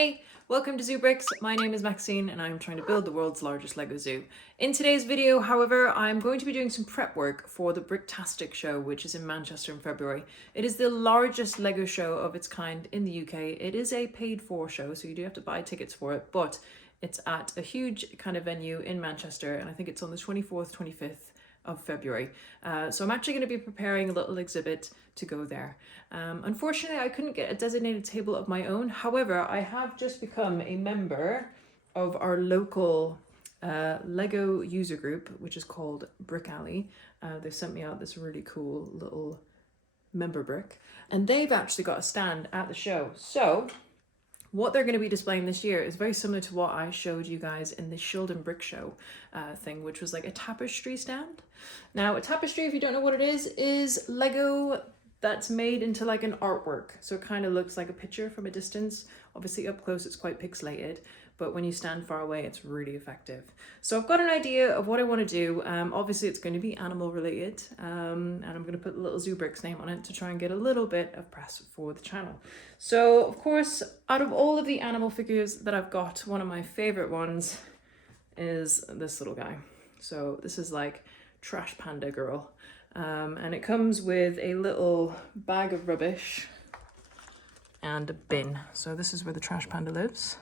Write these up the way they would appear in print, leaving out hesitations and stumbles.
Hey, welcome to ZooBricks. My name is Maxine and I'm trying to build the world's largest Lego zoo. In today's video, however, I'm going to be doing some prep work for the Bricktastic show, which is in Manchester in February. It is the largest Lego show of its kind in the UK. It is a paid for show, so you do have to buy tickets for it, but it's at a huge kind of venue in Manchester, and I think it's on the 24th, 25th of February. So I'm actually going to be preparing a little exhibit to go there. Unfortunately, I couldn't get a designated table of my own. However, I have just become a member of our local Lego user group, which is called Brick Alley. They sent me out this really cool little member brick, and they've actually got a stand at the show. So what they're going to be displaying this year is very similar to what I showed you guys in the Shildon Brick Show thing, which was like a tapestry stand. Now, a tapestry, if you don't know what it is Lego that's made into like an artwork. So it kind of looks like a picture from a distance. Obviously up close it's quite pixelated, but when you stand far away it's really effective. So I've got an idea of what I want to do. Obviously it's going to be animal related, and I'm going to put a little ZooBricks name on it to try and get a little bit of press for the channel. So of course, out of all of the animal figures that I've got, one of my favorite ones is this little guy. So this is like Trash Panda Girl. And it comes with a little bag of rubbish and a bin. So this is where the Trash Panda lives.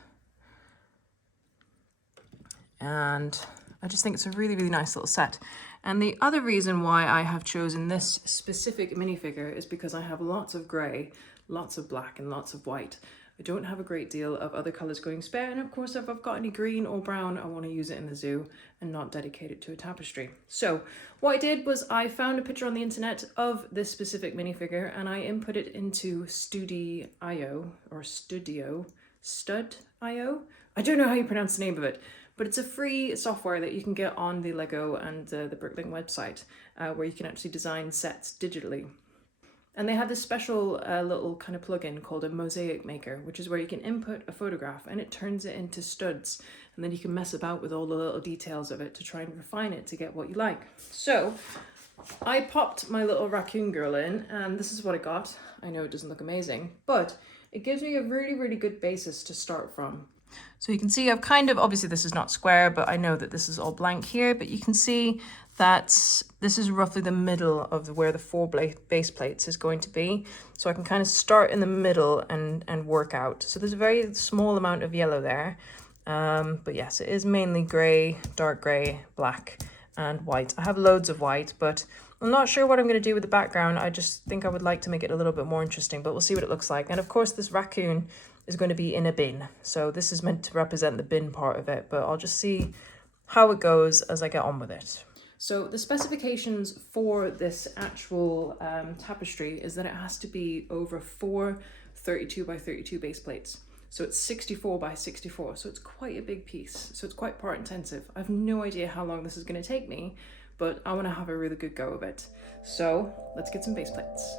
And I just think it's a really, really nice little set. And the other reason why I have chosen this specific minifigure is because I have lots of grey, lots of black and lots of white. I don't have a great deal of other colours going spare, and of course if I've got any green or brown I want to use it in the zoo and not dedicate it to a tapestry. So what I did was I found a picture on the internet of this specific minifigure and I input it into Studio.io or Studio.io. I don't know how you pronounce the name of it, but it's a free software that you can get on the Lego and the Bricklink website where you can actually design sets digitally. And they have this special little kind of plugin called a Mosaic maker, which is where you can input a photograph and it turns it into studs. And then you can mess about with all the little details of it to try and refine it to get what you like. So I popped my little raccoon girl in and this is what I got. I know it doesn't look amazing, but it gives me a really, really good basis to start from. So you can see I've kind of, obviously this is not square, but I know that this is all blank here, but you can see that this is roughly the middle of where the four base plates is going to be. So I can kind of start in the middle and work out. So there's a very small amount of yellow there. But yes, it is mainly grey, dark grey, black and white. I have loads of white, but I'm not sure what I'm going to do with the background. I just think I would like to make it a little bit more interesting, but we'll see what it looks like. And of course this raccoon is going to be in a bin. So this is meant to represent the bin part of it, but I'll just see how it goes as I get on with it. So the specifications for this actual tapestry is that it has to be over 4 32 by 32 base plates. So it's 64 by 64. So it's quite a big piece. So it's quite part intensive. I have no idea how long this is going to take me, but I want to have a really good go of it. So let's get some base plates.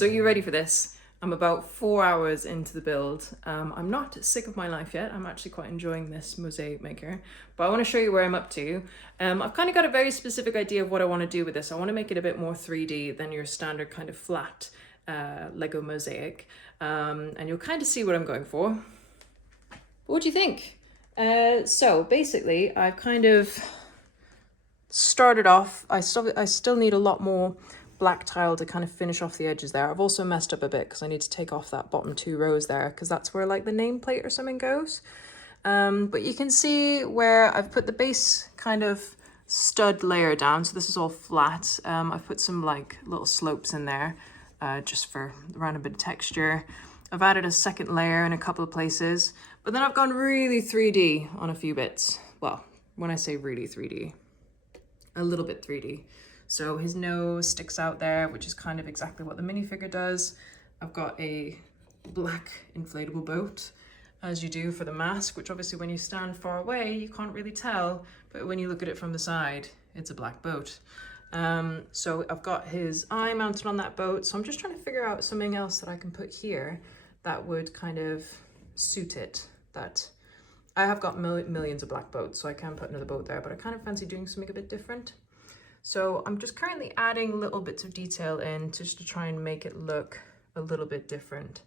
So you ready for this? I'm about 4 hours into the build. I'm not sick of my life yet. I'm actually quite enjoying this mosaic maker, but I want to show you where I'm up to. I've kind of got a very specific idea of what I want to do with this. I want to make it a bit more 3D than your standard kind of flat Lego mosaic. And you'll kind of see what I'm going for. What do you think? So basically I've kind of started off. I still need a lot more black tile to kind of finish off the edges there. I've also messed up a bit because I need to take off that bottom 2 rows there because that's where like the nameplate or something goes. But you can see where I've put the base kind of stud layer down. So this is all flat. I've put some like little slopes in there just for around a bit of texture. I've added a second layer in a couple of places, but then I've gone really 3D on a few bits. Well, when I say really 3D, a little bit 3D. So his nose sticks out there, which is kind of exactly what the minifigure does. I've got a black inflatable boat, as you do for the mask, which obviously when you stand far away, you can't really tell, but when you look at it from the side, it's a black boat. So I've got his eye mounted on that boat. So I'm just trying to figure out something else that I can put here that would kind of suit it. That I have got millions of black boats, so I can put another boat there, but I kind of fancy doing something a bit different. So I'm just currently adding little bits of detail in just to try and make it look a little bit different.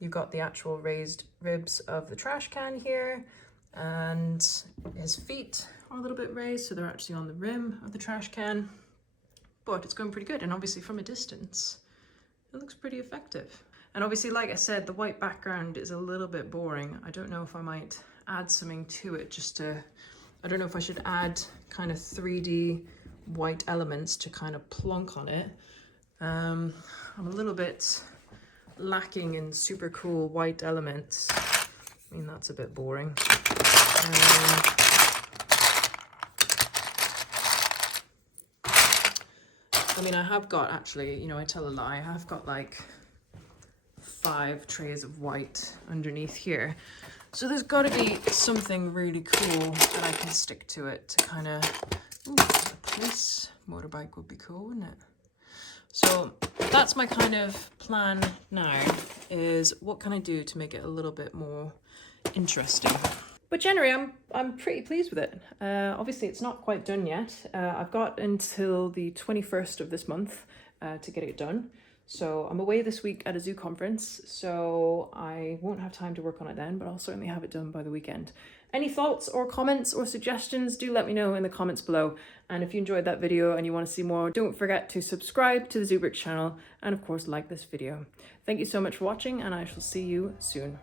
You've got the actual raised ribs of the trash can here, and his feet are a little bit raised, so they're actually on the rim of the trash can. But it's going pretty good, and obviously from a distance, it looks pretty effective. And obviously, like I said, the white background is a little bit boring. I don't know if I might add something to it just to, I don't know if I should add kind of 3D white elements to kind of plonk on it. I'm a little bit lacking in super cool white elements. I mean, that's a bit boring. I mean, I have got actually, you know, I tell a lie, I have got like 5 trays of white underneath here. So there's got to be something really cool that I can stick to it to kind of, ooh, a police motorbike would be cool, wouldn't it? So that's my kind of plan now, is what can I do to make it a little bit more interesting. But generally, I'm pretty pleased with it. Obviously, it's not quite done yet. I've got until the 21st of this month to get it done. So I'm away this week at a zoo conference, so I won't have time to work on it then, but I'll certainly have it done by the weekend. Any thoughts or comments or suggestions, do let me know in the comments below. And if you enjoyed that video and you want to see more, don't forget to subscribe to the ZooBricks channel and of course like this video. Thank you so much for watching, and I shall see you soon.